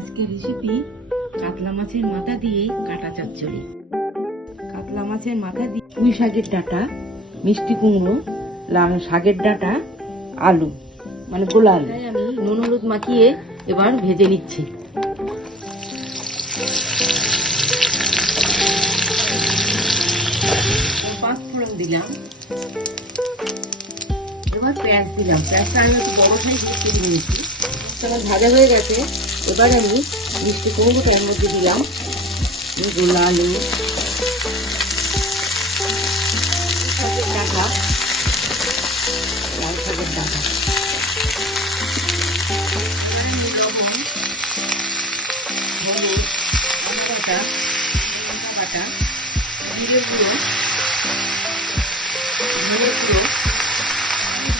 আজকে রেসিপি কাতলা মাছের মাথা দিয়ে কাটা চচ্চড়ি। কাতলা মাছের মাথা দিয়ে পুঁই শাকের ডাঁটা, মিষ্টি কুমড়ো, লাল শাকের ডাঁটা, আলু মানে গোলা আলু। আমি নুন হলুদ মাখিয়ে এবার ভেজে নিচ্ছি। পাঁচ ফোড়ন দিলাম। এবার পেঁয়াজ দিলাম। পেঁয়াজটা আমি একটু বড় সাইজ কেটে নিয়েছি ভাজা হয়ে গেছে। এবার আমি মিষ্টি কুমড়োটা এর মধ্যে দিলাম। গোলা আলু।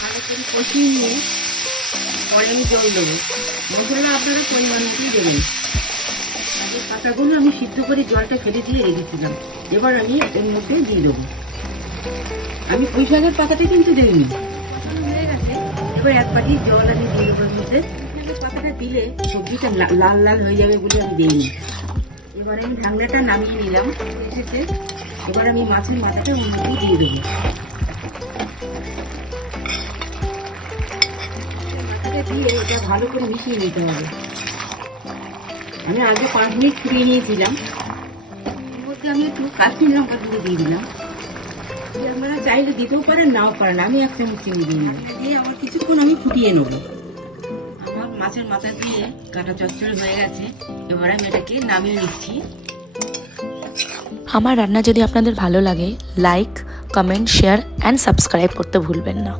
ভালো করে কষিয়ে নিয়ে পরে আমি জল দেবো মশলা আপনারা পরিমাণ মতোই দেবেন পাতাগুলো আমি সিদ্ধ করে জলটা ফেলে দিয়ে রেখেছিলাম। এবার আমি এর মধ্যে দিয়ে দেবো। আমি পুঁই শাকের পাতাটা কিন্তু দিইনি। এবার এক বাটি জল আমি দিয়ে দেবো মধ্যে। পাতাটা দিলে সবজিটা লাল লাল হয়ে যাবে বলে আমি দিইনি। এবার আমি ঢাকনাটা নামিয়ে নিলাম। এবার আমি মাছের মাথাটা মধ্যে দিয়ে দেবো। মাথাটা দিয়ে এটা ভালো করে মিশিয়ে নিতে হবে। আমি আগে পাঁচ মিনিট ফুটিয়ে নিয়েছিলাম। মধ্যে আমি একটু কাশ্মীর লঙ্কা গুঁড়ো দিয়ে দিলাম। দিয়ে আপনারা চাইলে দিতেও পারেন, নাও পারেন। আমি এক চামচ চিনি দিয়ে নিলাম দিয়ে আবার কিছুক্ষণ আমি ফুটিয়ে নেব। আমার মাছের মাথা দিয়ে কাটা চচ্চড়ি হয়ে গেছে। এবার আমি এটাকে নামিয়ে নিচ্ছি। আমার রান্না যদি আপনাদের ভালো লাগে like comment share and subscribe করতে ভুলবেন না।